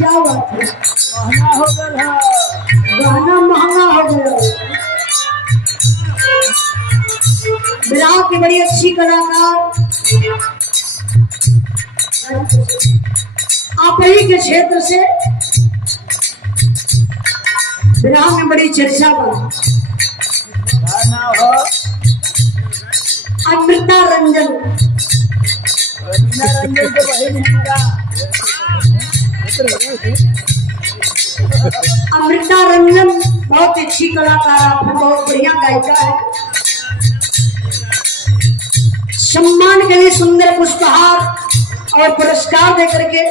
क्या बात है, महंगा हो गया है। गहना महंगा हो गया। बिहार की बड़ी अच्छी कलाकार आप ही के क्षेत्र से बिहार में बड़ी चर्चा बना। गाना हो अमृता रंजन, रंजना रंजन के बहन हिंदा। अमृता रंजन बहुत अच्छी कलाकार, आप बहुत बढ़िया गायिका है। सम्मान के लिए सुंदर पुष्पहार और पुरस्कार देकर के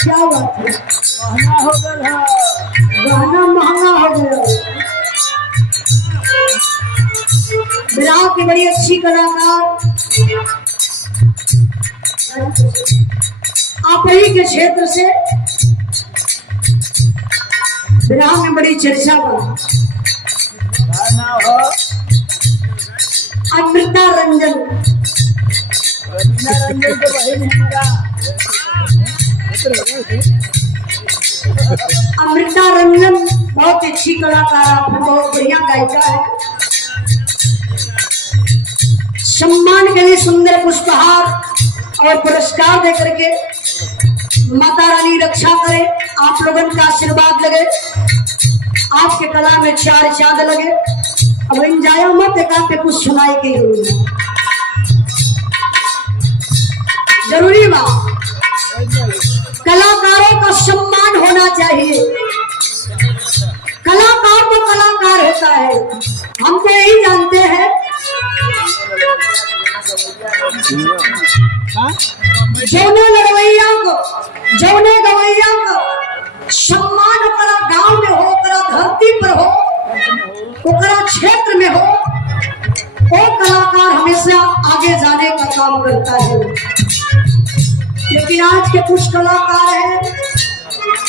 क्या बात है, महंगा हो गया है। गहना महंगा हो गया। बिहार की बड़ी अच्छी कलाकार आप ही के क्षेत्र से बिहार में बड़ी चर्चा बना। गाना हो अमृता रंजन, रंजना रंजन के बहन हिंदा। अमृता रंजन बहुत अच्छी कलाकार, आप बहुत बढ़िया गायिका है। सम्मान के लिए सुंदर पुष्पहार और पुरस्कार देकर के माता रानी रक्षा करे, आप लोगों का आशीर्वाद लगे, आपके कला में चार चांद लगे। अब इन जाया मत एक पे कुछ सुनाई के जरूरी बात, कलाकारों का सम्मान होना चाहिए। हम तो यही जानते हैं हाँ? जौने लड़वैया को, जौने गवैया को सम्मान ओकरा गांव में हो, ओकरा धरती पर हो, ओकरा क्षेत्र में हो, वो कलाकार हमेशा आगे जाने का काम करता है। लेकिन आज के कुछ कलाकार हैं